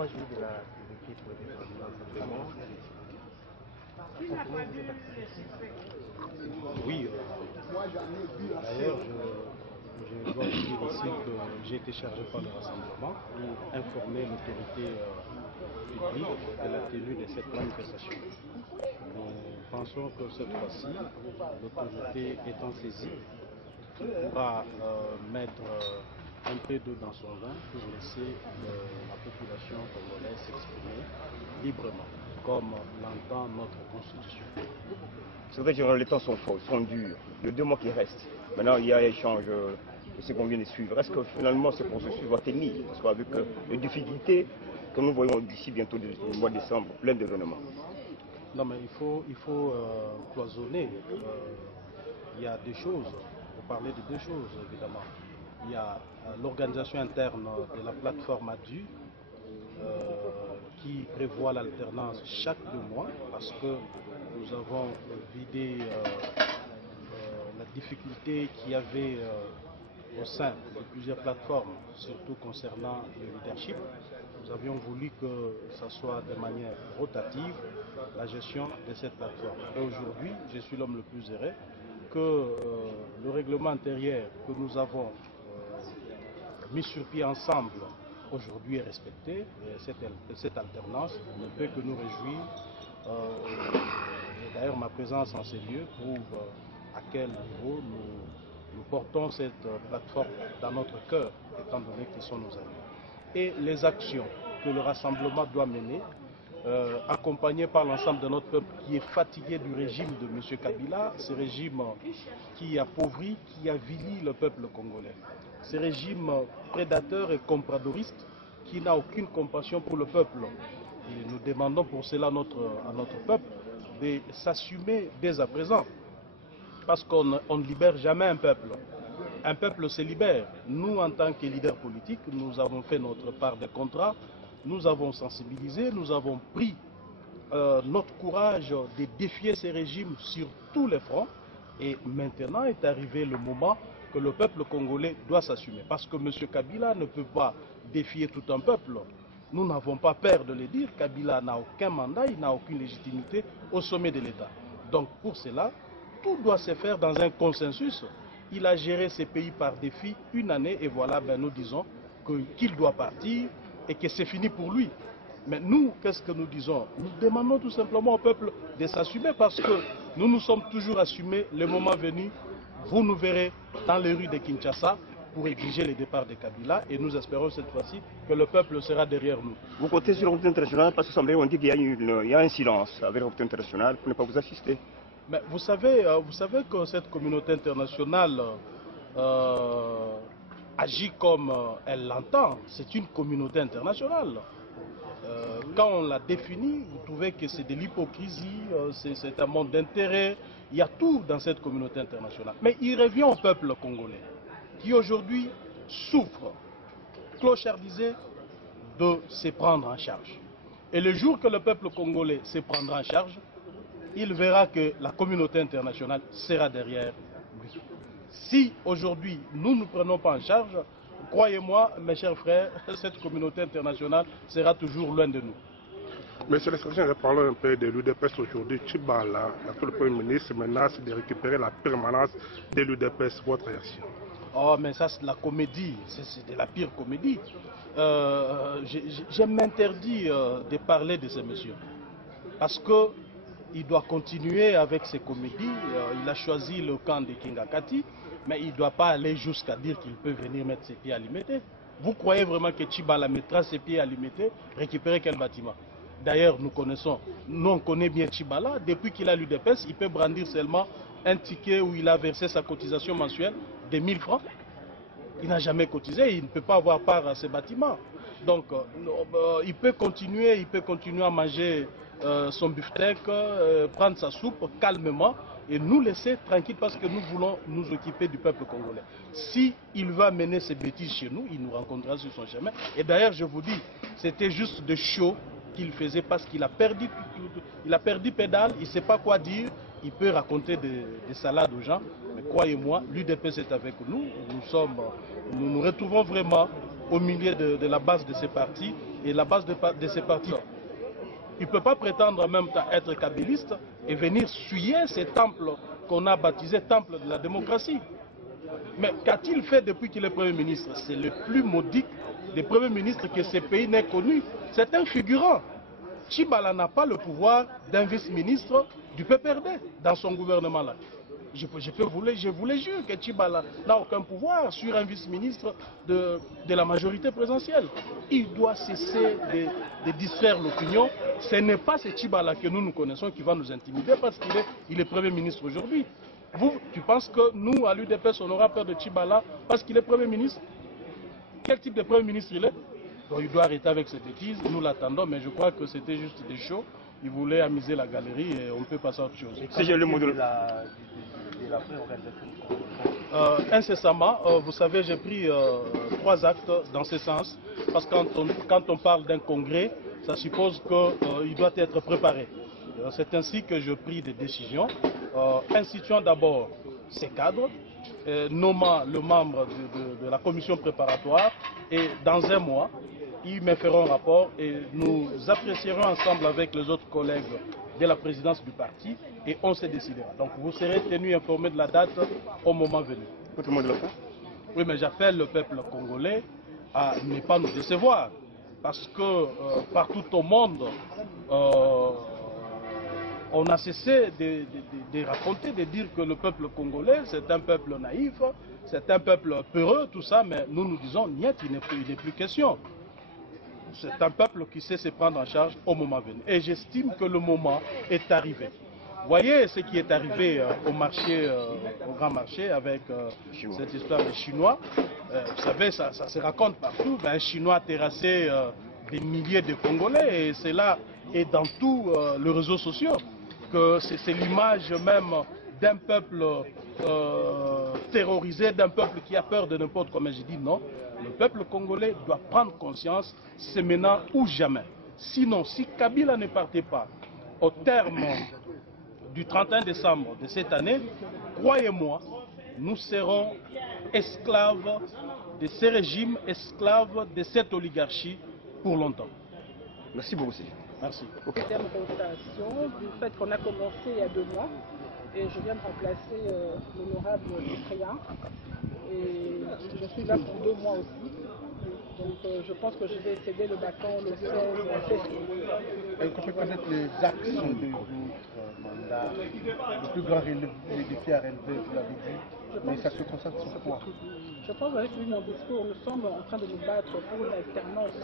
fois joué de l'équipe de l'Assemblée. Oui, d'ailleurs, je dois vous dire ici que j'ai été chargé par le Rassemblement pour informer l'autorité publique de la tenue de cette manifestation. Nous pensons que cette fois-ci, l'autorité étant saisie, pourra mettre un peu d'eau dans son vin pour laisser la population congolaise s'exprimer librement, comme l'entend notre Constitution. C'est vrai que les temps sont durs. Les 2 mois qui restent, maintenant il y a échange de ce qu'on vient de suivre. Est-ce que finalement ce processus va tenir? Parce qu'avec les difficultés que nous voyons d'ici bientôt le mois de décembre, plein d'événements. Non, mais il faut cloisonner. Il y a des choses, pour parler de 2 choses évidemment. Il y a l'organisation interne de la plateforme ADU qui prévoit l'alternance chaque 2 mois parce que nous avons vidé la difficulté qu'il y avait au sein de plusieurs plateformes, surtout concernant le leadership. Nous avions voulu que ce soit de manière rotative la gestion de cette plateforme. Et aujourd'hui, je suis l'homme le plus heureux que le règlement intérieur que nous avons mis sur pied ensemble aujourd'hui est respecté. Et cette alternance ne peut que nous réjouir. D'ailleurs, ma présence en ces lieux prouve à quel niveau nous portons cette plateforme dans notre cœur, étant donné qu'ils sont nos amis. Et les actions que le Rassemblement doit mener, accompagné par l'ensemble de notre peuple qui est fatigué du régime de M. Kabila, ce régime qui appauvrit, qui avilit le peuple congolais. Ce régime prédateur et compradoriste qui n'a aucune compassion pour le peuple. Et nous demandons pour cela à notre peuple de s'assumer dès à présent. Parce qu'on ne libère jamais un peuple. Un peuple se libère. Nous, en tant que leaders politiques, nous avons fait notre part de contrat, nous avons sensibilisé, nous avons pris notre courage de défier ces régimes sur tous les fronts. Et maintenant est arrivé le moment que le peuple congolais doit s'assumer. Parce que M. Kabila ne peut pas défier tout un peuple. Nous n'avons pas peur de le dire. Kabila n'a aucun mandat, il n'a aucune légitimité au sommet de l'État. Donc pour cela, tout doit se faire dans un consensus. Il a géré ces pays par défi 1 année et voilà, nous disons qu'il doit partir et que c'est fini pour lui. Mais nous, qu'est-ce que nous disons? Nous demandons tout simplement au peuple de s'assumer parce que nous nous sommes toujours assumés. Le moment venu, vous nous verrez dans les rues de Kinshasa pour exiger le départ de Kabila et nous espérons cette fois-ci que le peuple sera derrière nous. Vous comptez sur la communauté internationale parce que on dit qu'il y a un silence avec la communauté internationale pour ne pas vous assister. Mais vous savez que cette communauté internationale agit comme elle l'entend. C'est une communauté internationale. Quand on la définit, vous trouvez que c'est de l'hypocrisie, c'est un monde d'intérêt. Il y a tout dans cette communauté internationale. Mais il revient au peuple congolais qui aujourd'hui souffre, clochardisé, de se prendre en charge. Et le jour que le peuple congolais se prendra en charge, il verra que la communauté internationale sera derrière lui. Si aujourd'hui nous ne nous prenons pas en charge, croyez-moi, mes chers frères, cette communauté internationale sera toujours loin de nous. Monsieur le secrétaire, reparlons un peu de l'UDPS aujourd'hui. Tchibala, le Premier ministre, menace de récupérer la permanence de l'UDPS. Votre réaction? Oh, mais ça c'est de la comédie, c'est de la pire comédie. Je m'interdis de parler de ce monsieur. Parce qu'il doit continuer avec ses comédies. Il a choisi le camp de Kingakati, mais il ne doit pas aller jusqu'à dire qu'il peut venir mettre ses pieds à Limete. Vous croyez vraiment que Tchibala mettra ses pieds à Limete, récupérer quel bâtiment? D'ailleurs, nous on connaît bien Tchibala. Depuis qu'il a l'UDPS, il peut brandir seulement un ticket où il a versé sa cotisation mensuelle de 1000 francs. Il n'a jamais cotisé, il ne peut pas avoir part à ces bâtiments. Donc, il peut continuer à manger son beefsteak, prendre sa soupe calmement et nous laisser tranquilles parce que nous voulons nous occuper du peuple congolais. Si il va mener ses bêtises chez nous, il nous rencontrera sur son chemin. Et d'ailleurs, je vous dis, c'était juste de show qu'il faisait parce qu'il a perdu pédale, il ne sait pas quoi dire, il peut raconter des salades aux gens. Mais croyez-moi, l'UDPS est avec nous, nous nous retrouvons vraiment au milieu de la base de ces partis, et la base de ces partis. Il ne peut pas prétendre en même temps être kabyliste et venir souiller ces temples qu'on a baptisés temples de la démocratie. Mais qu'a-t-il fait depuis qu'il est Premier ministre? C'est le plus modique des Premiers ministres que ce pays n'ait connu. C'est un figurant. Tchibala n'a pas le pouvoir d'un vice-ministre du PPRD dans son gouvernement-là. Je vous le jure que Tchibala n'a aucun pouvoir sur un vice-ministre de la majorité présidentielle. Il doit cesser de distraire l'opinion. Ce n'est pas ce Tchibala que nous connaissons qui va nous intimider parce qu'il est Premier ministre aujourd'hui. Vous, tu penses que nous, à l'UDPS, on aura peur de Tchibala parce qu'il est Premier ministre? Quel type de Premier ministre il est? Donc, il doit arrêter avec cette bêtise. Nous l'attendons, mais je crois que c'était juste des shows. Il voulait amuser la galerie et on peut passer à autre chose. Si j'ai le mot de incessamment, vous savez, j'ai pris 3 actes dans ce sens, parce que quand on parle d'un congrès, ça suppose qu'il doit être préparé. C'est ainsi que je pris des décisions, instituant d'abord ces cadres, nommant le membre de la commission préparatoire, et dans un mois, ils me feront un rapport et nous apprécierons ensemble avec les autres collègues de la présidence du parti et on se décidera. Donc vous serez tenus informés de la date au moment venu. Votre mot de la fin? Oui, mais j'appelle le peuple congolais à ne pas nous décevoir parce que partout au monde, on a cessé de raconter, de dire que le peuple congolais c'est un peuple naïf, c'est un peuple peureux, tout ça, mais nous disons, niet, il n'est plus question. C'est un peuple qui sait se prendre en charge au moment venu. Et j'estime que le moment est arrivé. Voyez ce qui est arrivé au marché, au grand marché avec cette histoire des Chinois. Vous savez, ça se raconte partout. Un Chinois a terrassé des milliers de Congolais et c'est là et dans tous les réseaux sociaux que c'est l'image même d'un peuple terrorisé, d'un peuple qui a peur de n'importe quoi. Mais j'ai dit non. Le peuple congolais doit prendre conscience, c'est maintenant ou jamais. Sinon, si Kabila ne partait pas au terme du 31 décembre de cette année, croyez-moi, nous serons esclaves de ce régime, esclaves de cette oligarchie pour longtemps. Merci beaucoup. Merci. Okay. En termes de rotation, du fait qu'on a commencé il y a 2 mois, et je viens de remplacer l'honorable Cyprien. Et je suis là pour 2 mois aussi. Donc je pense que je vais céder le bâton le 16 février. Est-ce qu'on peut connaître les axes de votre mandat? Le plus grand défi à relever, vous l'avez dit, mais ça se concentre sur quoi? Je pense, vous avez suivi mon discours, nous sommes en train de nous battre pour l'alternance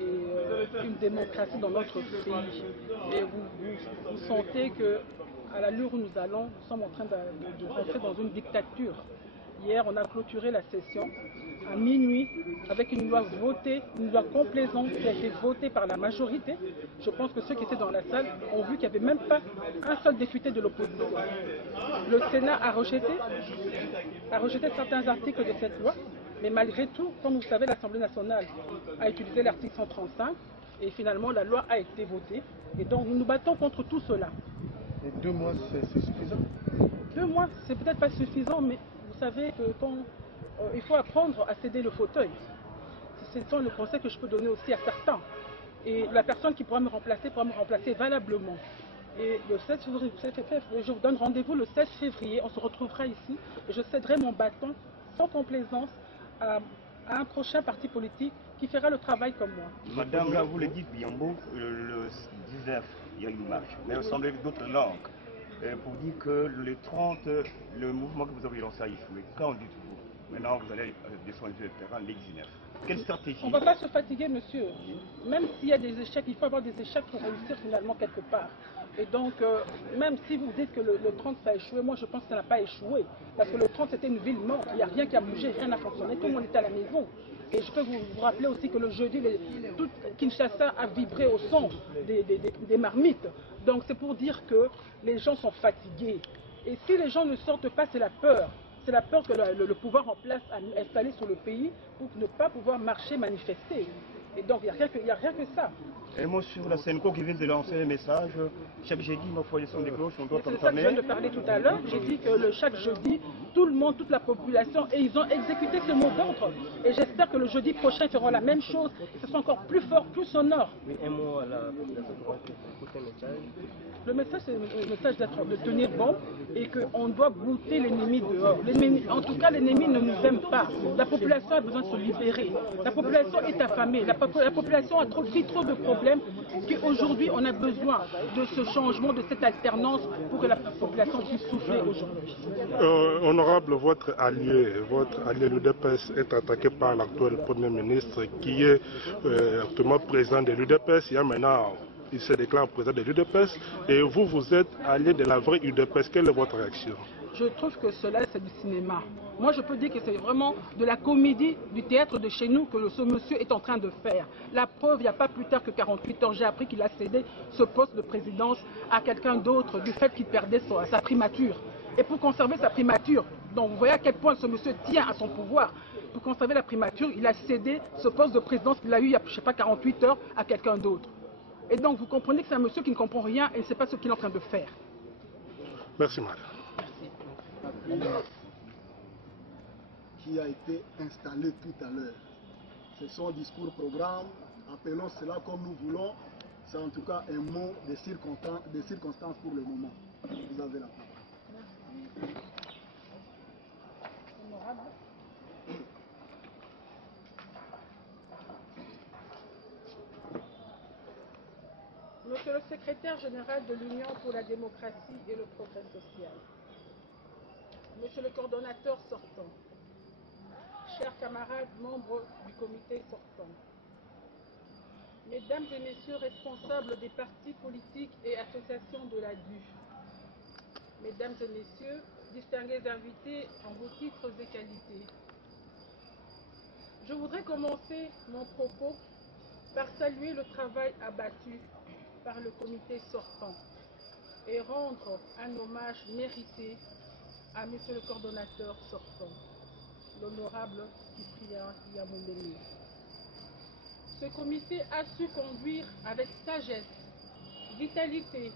et une démocratie dans notre pays. Et vous sentez que à l'allure où nous allons, nous sommes en train de rentrer dans une dictature. Hier, on a clôturé la session à minuit avec une loi votée, une loi complaisante qui a été votée par la majorité. Je pense que ceux qui étaient dans la salle ont vu qu'il n'y avait même pas un seul député de l'opposition. Le Sénat a rejeté certains articles de cette loi, mais malgré tout, comme vous savez, l'Assemblée nationale a utilisé l'article 135 et finalement la loi a été votée. Et donc nous nous battons contre tout cela. Et 2 mois, c'est suffisant? 2 mois, c'est peut-être pas suffisant, mais vous savez que il faut apprendre à céder le fauteuil. C'est le conseil que je peux donner aussi à certains. Et la personne qui pourra me remplacer valablement. Et le 16 février, je vous donne rendez-vous le 16 février, on se retrouvera ici et je céderai mon bâton sans complaisance à un prochain parti politique qui fera le travail comme moi. Madame, là, vous le dites, Biambo, le 19, il y a une marche, mais il semble d'autres langues. Pour dire que le 30, le mouvement que vous avez lancé a échoué. Quand dites-vous? Maintenant, vous allez descendre sur le terrain les 19. Quelle stratégie? On ne va pas se fatiguer, monsieur. Même s'il y a des échecs, il faut avoir des échecs pour réussir finalement quelque part. Et donc, même si vous dites que le 30 ça a échoué, moi je pense que ça n'a pas échoué. Parce que le 30 c'était une ville morte, il n'y a rien qui a bougé, rien n'a fonctionné, tout le monde était à la maison. Et je peux vous rappeler aussi que le jeudi, tout Kinshasa a vibré au son des marmites. Donc c'est pour dire que les gens sont fatigués. Et si les gens ne sortent pas, c'est la peur. C'est la peur que le pouvoir en place a installé sur le pays pour ne pas pouvoir marcher, manifester. Et donc il n'y a rien que ça. Et moi, sur la Senco qui vient de lancer un message, chaque jeudi, ma foi, les sons des cloches, on doit C'est ça que je viens de parler tout à l'heure. J'ai dit que chaque jeudi, tout le monde, toute la population, et ils ont exécuté ce mot d'ordre. Et j'espère que le jeudi prochain, ils feront la même chose. Ce sera encore plus fort, plus sonore. Oui, un mot à la population pour écouter un message. Le message, c'est le message de tenir bon et qu'on doit bouter l'ennemi dehors. En tout cas, l'ennemi ne nous aime pas. La population a besoin de se libérer. La population est affamée. La population a trop de problèmes qu'aujourd'hui, on a besoin de ce changement, de cette alternance pour que la population puisse souffler aujourd'hui. Honorable, votre allié l'UDPS est attaqué par l'actuel Premier ministre qui est actuellement président de l'UDPS. Il y a maintenant, il se déclare président de l'UDPS et vous êtes allié de la vraie UDPS. Quelle est votre réaction? Je trouve que cela, c'est du cinéma. Moi, je peux dire que c'est vraiment de la comédie, du théâtre de chez nous que ce monsieur est en train de faire. La preuve, il n'y a pas plus tard que 48 ans, j'ai appris qu'il a cédé ce poste de présidence à quelqu'un d'autre du fait qu'il perdait sa primature. Et pour conserver sa primature, donc vous voyez à quel point ce monsieur tient à son pouvoir. Pour conserver la primature, il a cédé ce poste de présidence qu'il a eu il y a, je sais pas, 48 heures à quelqu'un d'autre. Et donc vous comprenez que c'est un monsieur qui ne comprend rien et ne sait pas ce qu'il est en train de faire. Merci, madame. Qui a été installé tout à l'heure. C'est son discours-programme, appelons cela comme nous voulons, c'est en tout cas un mot de circonstance pour le moment. Vous avez la parole. Monsieur le secrétaire général de l'Union pour la démocratie et le progrès social, Monsieur le coordonnateur sortant, chers camarades membres du comité sortant, Mesdames et Messieurs responsables des partis politiques et associations de la DU, Mesdames et Messieurs, distingués invités en vos titres et qualités, je voudrais commencer mon propos par saluer le travail abattu par le comité sortant et rendre un hommage mérité à Monsieur le coordonnateur sortant, l'honorable Cyprien Yamondele. Ce comité a su conduire avec sagesse, vitalité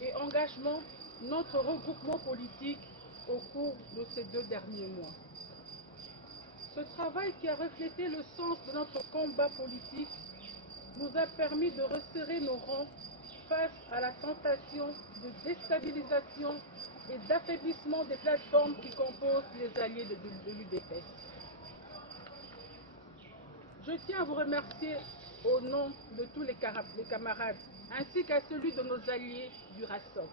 et engagement notre regroupement politique au cours de ces 2 derniers mois. Ce travail qui a reflété le sens de notre combat politique nous a permis de resserrer nos rangs face à la tentation de déstabilisation et d'affaiblissement des plateformes qui composent les alliés de l'UDPS. Je tiens à vous remercier au nom de tous les camarades, ainsi qu'à celui de nos alliés du RASOP.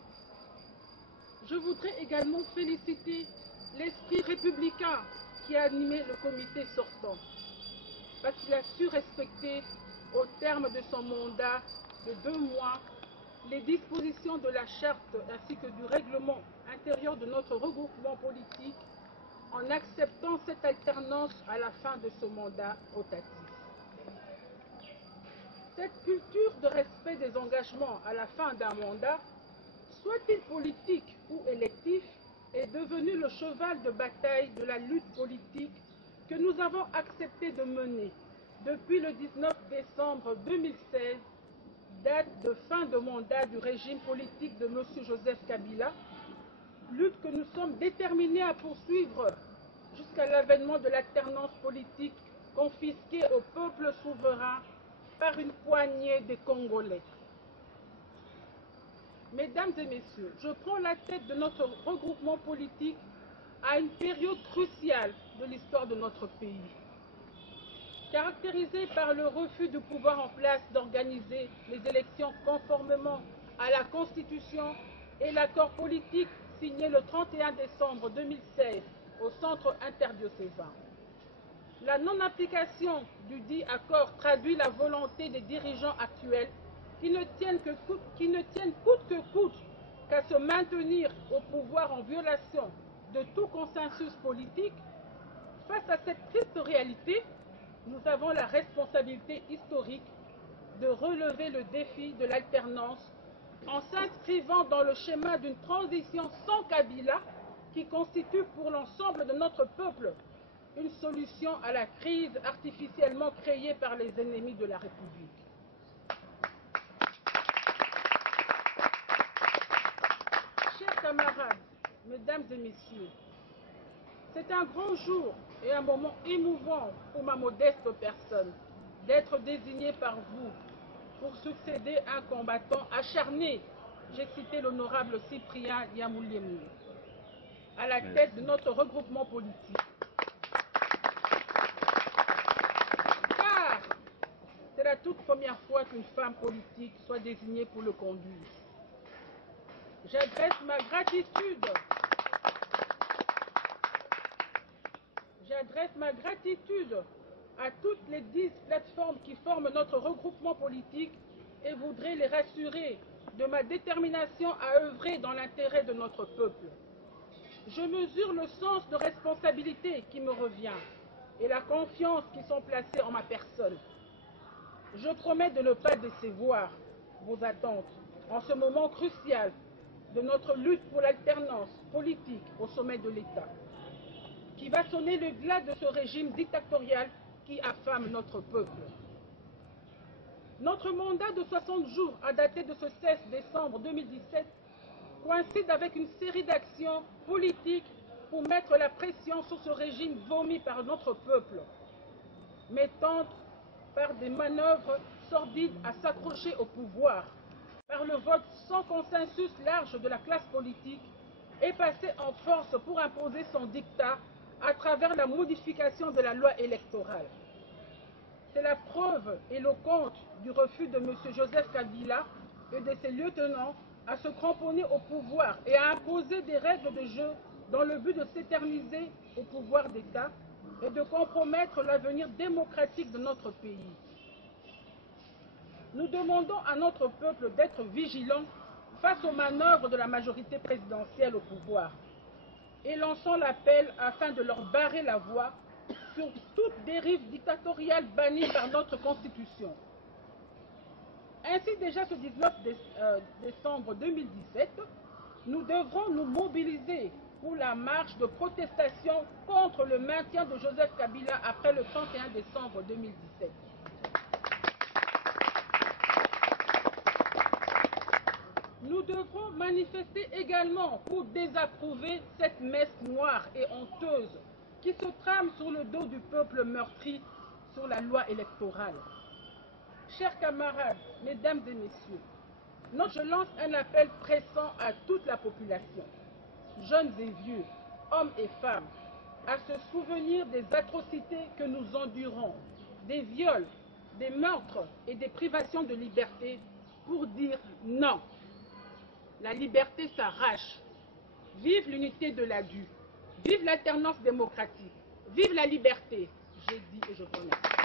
Je voudrais également féliciter l'esprit républicain qui a animé le comité sortant, parce qu'il a su respecter, au terme de son mandat de 2 mois, les dispositions de la charte ainsi que du règlement intérieur de notre regroupement politique en acceptant cette alternance à la fin de ce mandat rotatif. Cette culture de respect des engagements à la fin d'un mandat, soit-il politique ou électif, est devenue le cheval de bataille de la lutte politique que nous avons accepté de mener depuis le 19 décembre 2016, date de fin de mandat du régime politique de M. Joseph Kabila, lutte que nous sommes déterminés à poursuivre jusqu'à l'avènement de l'alternance politique confisquée au peuple souverain par une poignée de Congolais. Mesdames et Messieurs, je prends la tête de notre regroupement politique à une période cruciale de l'histoire de notre pays, caractérisée par le refus du pouvoir en place d'organiser les élections conformément à la Constitution et l'accord politique signé le 31 décembre 2016 au Centre interdiocésain. La non-application du dit accord traduit la volonté des dirigeants actuels qui ne tiennent coûte que coûte qu'à se maintenir au pouvoir en violation de tout consensus politique. Face à cette triste réalité, nous avons la responsabilité historique de relever le défi de l'alternance en s'inscrivant dans le schéma d'une transition sans Kabila qui constitue pour l'ensemble de notre peuple une solution à la crise artificiellement créée par les ennemis de la République. messieurs, c'est un grand jour et un moment émouvant pour ma modeste personne d'être désigné par vous pour succéder à un combattant acharné, j'ai cité l'honorable Cyprien Yamouliemou, à la tête de notre regroupement politique. Car c'est la toute première fois qu'une femme politique soit désignée pour le conduire. J'adresse ma gratitude à toutes les 10 plateformes qui forment notre regroupement politique et voudrais les rassurer de ma détermination à œuvrer dans l'intérêt de notre peuple. Je mesure le sens de responsabilité qui me revient et la confiance qui sont placées en ma personne. Je promets de ne pas décevoir vos attentes en ce moment crucial de notre lutte pour l'alternance politique au sommet de l'État, qui va sonner le glas de ce régime dictatorial qui affame notre peuple. Notre mandat de 60 jours à dater de ce 16 décembre 2017 coïncide avec une série d'actions politiques pour mettre la pression sur ce régime vomi par notre peuple, mais tente par des manœuvres sordides à s'accrocher au pouvoir, par le vote sans consensus large de la classe politique et passer en force pour imposer son diktat à travers la modification de la loi électorale. C'est la preuve éloquente du refus de M. Joseph Kabila et de ses lieutenants à se cramponner au pouvoir et à imposer des règles de jeu dans le but de s'éterniser au pouvoir d'État et de compromettre l'avenir démocratique de notre pays. Nous demandons à notre peuple d'être vigilant face aux manœuvres de la majorité présidentielle au pouvoir et lançons l'appel afin de leur barrer la voie sur toute dérive dictatoriale bannie par notre Constitution. Ainsi, déjà ce 19 décembre 2017, nous devrons nous mobiliser pour la marche de protestation contre le maintien de Joseph Kabila après le 31 décembre 2017. Nous devrons manifester également pour désapprouver cette messe noire et honteuse qui se trame sur le dos du peuple meurtri sur la loi électorale. Chers camarades, mesdames et messieurs, je lance un appel pressant à toute la population, jeunes et vieux, hommes et femmes, à se souvenir des atrocités que nous endurons, des viols, des meurtres et des privations de liberté pour dire non. La liberté s'arrache. Vive l'unité de la DU. Vive l'alternance démocratique. Vive la liberté. J'ai dit et je promets.